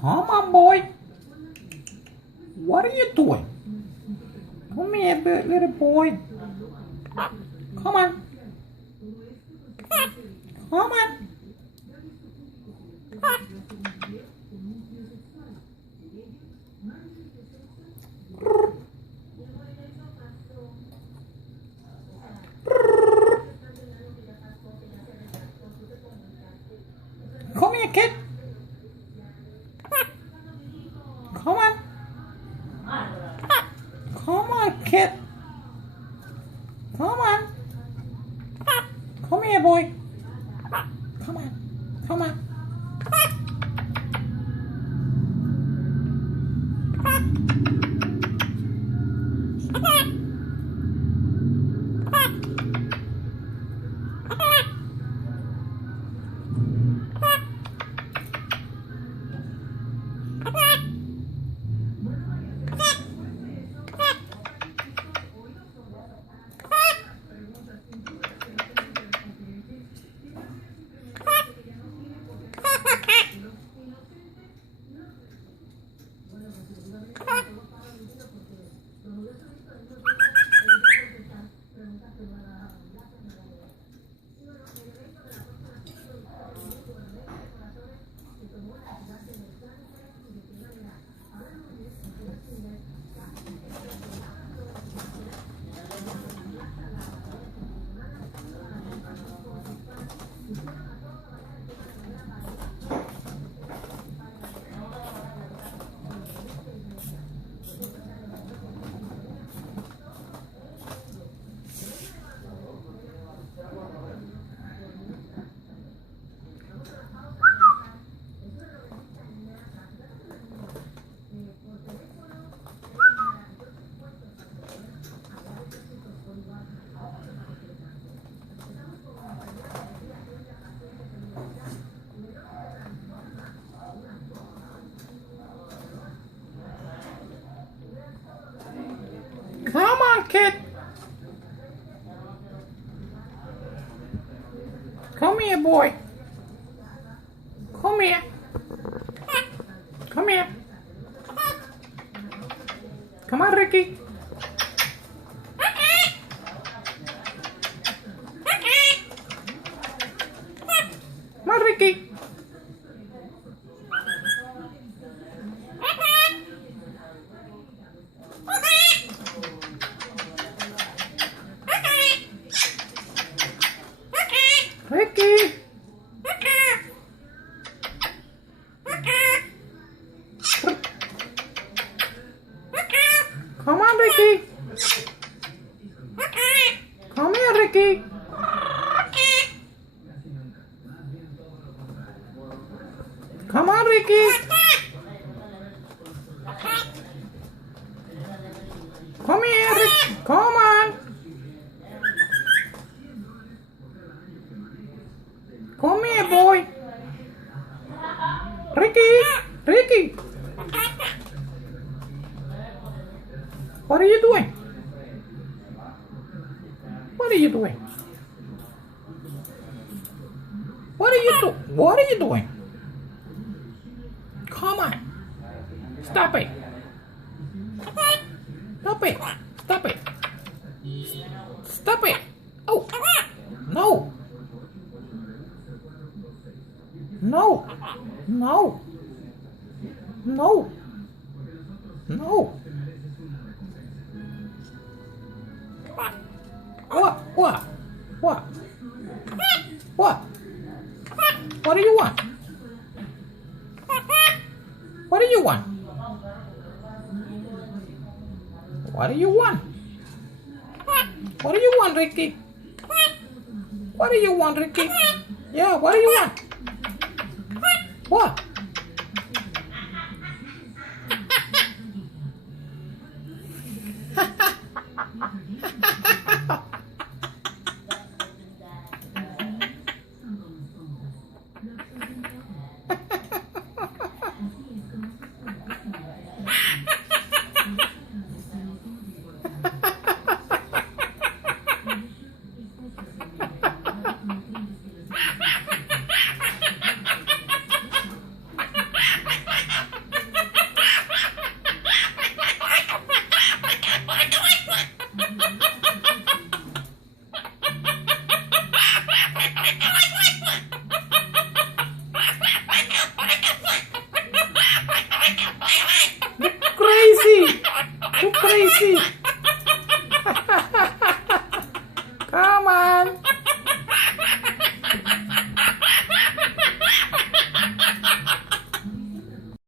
Come on, boy. What are you doing? Come here, little boy. Come on. Come on. Come here, kid. Come on. Come on, kid. Come on. Come here, boy. Come on. Come on. Come on, kid. Come here, boy. Come here. Come here. Come on, Ricky. Come on, Ricky. Ricky! Come on, Ricky! Come here, Ricky! Come on, Ricky! Come here, Ricky! Come on! Come here, boy. Ricky, Ricky. What are you doing? What are you doing? What are you doing? What are you doing? Come on. Stop it. Stop it. Stop it. Stop it. Oh. No. No, no, no, no. What? What? What? What? What do you want? What do you want? What do you want? What do you want, Ricky? What do you want, Ricky? Yeah, what do you want? What?